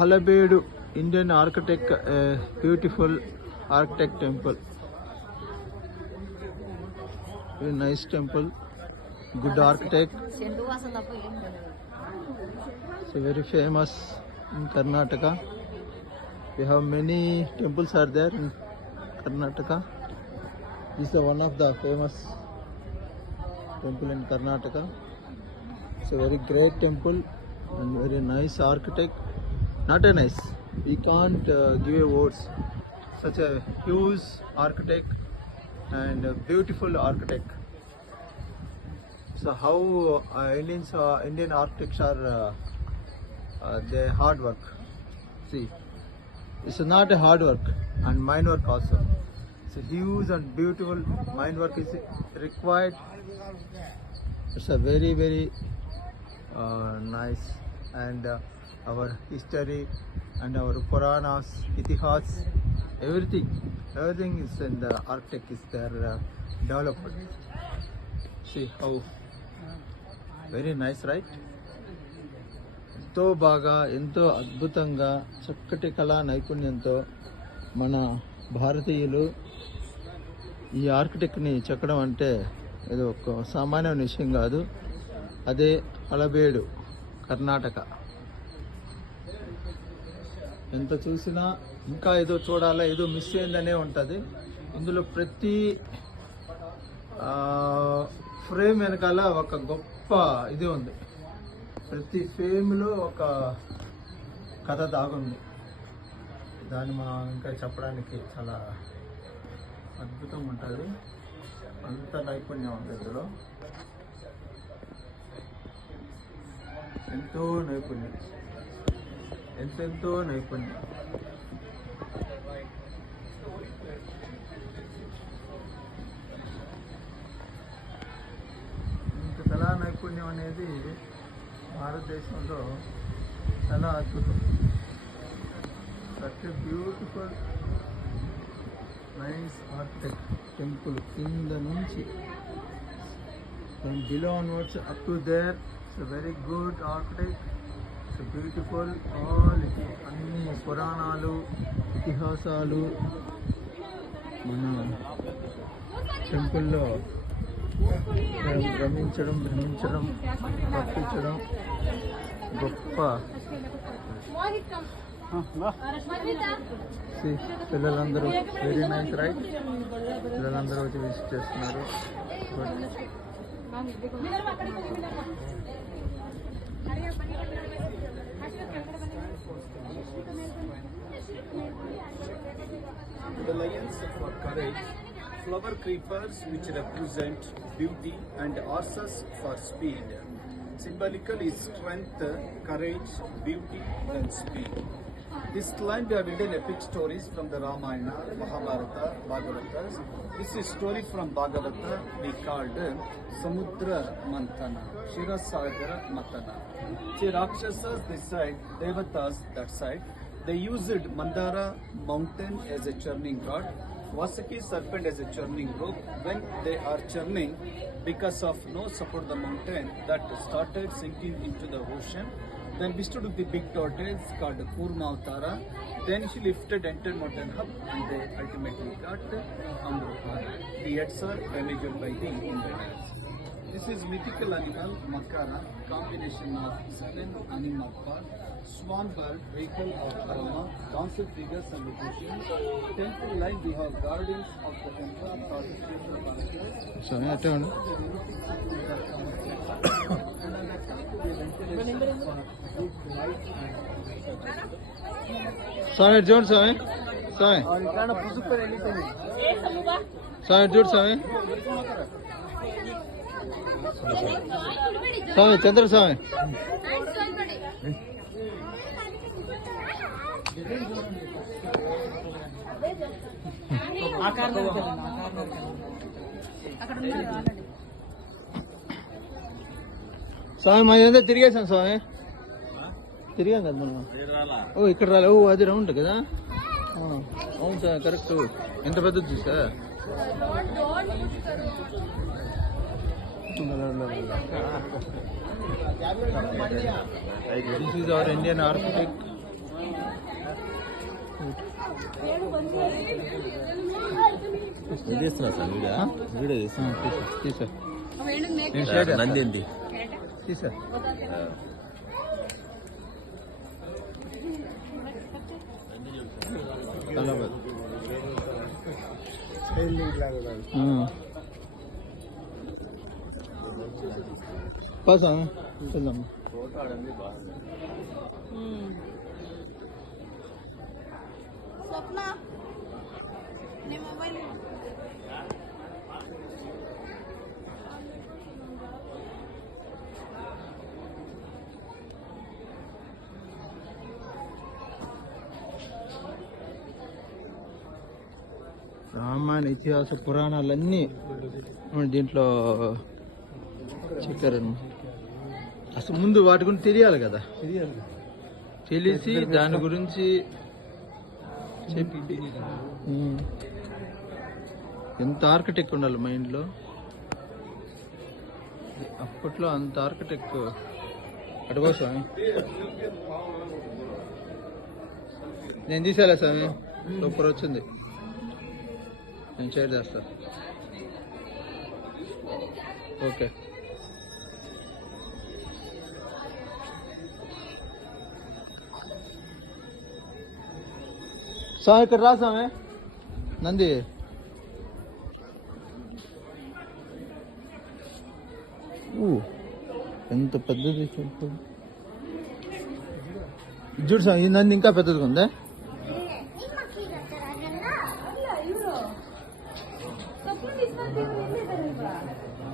Halabedu Indian architect, beautiful architect temple. Very nice temple, good architect. It's very famous in Karnataka. We have many temples are there in Karnataka. This is one of the famous temple in Karnataka. It's a very great temple and very nice architect. Not a nice. We can't give a words. Such a huge architect and a beautiful architect. So how Indian architects are they hard work. See, it's not a hard work and mind work also. It's a huge and beautiful mind work is required. It's a very nice and our history and our Puranas, Itihas, everything is in the architect is there developed. See how very nice, right? ఎంతో బాగా ఎంతో అద్భుతంగా చక్కటి కళా నైపుణ్యంతో మన భారతీయులు ఈ ఆర్కిటెక్ట్ని చెక్కడం అంటే ఇది ఒక సామాన్యమైన విషయం కాదు. అదే హలబేడు కర్ణాటక. ఎంత చూసినా ఇంకా ఏదో చూడాలా, ఏదో మిస్ అయిందనే ఉంటుంది. ఇందులో ప్రతి ఫ్రేమ్ వెనకాల ఒక గొప్ప ఇది ఉంది. ప్రతి ఫ్రేమ్లో ఒక కథ దాగుంది. దాన్ని మనం ఇంకా చెప్పడానికి చాలా అద్భుతంగా ఉంటుంది. అంత నైపుణ్యం ఉంది ఇందులో, ఎంతో నైపుణ్యం, ఎంతెంతో నైపుణ్యం. ఇంత కళా నైపుణ్యం అనేది భారతదేశంలో చాలా అద్భుతం. Such beautiful nice architect temple కింద నుంచి from below onwards up to their. It's very good architect, it's beautiful. All అన్ని పురాణాలు, ఇతిహాసాలు మన టెంపుల్లో భ్రమించడం తప్పించడం గొప్ప. పిల్లలందరూ వెరీ నైస్, రైట్? పిల్లలందరూ వచ్చి విజిట్ చేస్తున్నారు. The lions for courage, flower creepers which represent beauty, and horses for speed. Symbolically strength, courage, beauty and speed. This line we have written epic stories from the Ramayana, Mahabharata, Bhagavata. This is story from Bhagavata we called Samudra Mantana, Shirasagara Matana. See, Rakshasas this side, Devatas that side. They used Mandara mountain as a churning rod, Vasaki serpent as a churning rope. When they are churning, because of no support the mountain that started sinking into the ocean. Then Vishnu took the big tortoise called Kurma Avtara. Then she lifted entered mountain hub and they ultimately got Amruta. The heads are damaged by the invaders. This is mythical animal Makara, combination of 7 animal parts. Swan bird, vehicle of Rama, council figures and locations. Temple line we have guardians of the temple called స్వామి చూడు స్వామి, స్వామి స్వామి చూడు స్వామి, స్వామి చంద్ర స్వామి. స్వామి మా ఏదో తిరిగేసాం స్వామి, తిరిగాం కదా మనం. ఓ ఇక్కడ రాలే, ఓ అది రౌండ్ కదా. అవును సార్, కరెక్ట్. ఎంత పెద్దది చూసా. This is our Indian architect. చేస్తున్నా సార్ వీడియో చేస్తున్నా తీసా నంది ఏంటి తీసా పాసా వెళ్దాం స్వప్న నీ మొబైల్ రామాయణ ఇతిహాస పురాణాలన్నీ దీంట్లో చెక్కారు. అసలు ముందు వాటి గురించి తెలియాలి కదా, తెలిసి దాని గురించి చెప్పి ఎంత ఆర్కిటెక్ట్ ఉండాలి మైండ్లో. అప్పట్లో అంత ఆర్కిటెక్ట్ అటుకో స్వామి. నేను తీసేలే స్వామి, సూపర్ వచ్చింది. నేను షేర్ చేస్తా. ఓకే స్వామి ఇక్కడ రా స్వామి. నంది ఎంత పెద్దది చూడు స్వామి. ఈ నంది ఇంకా పెద్దదిగా ఉందా?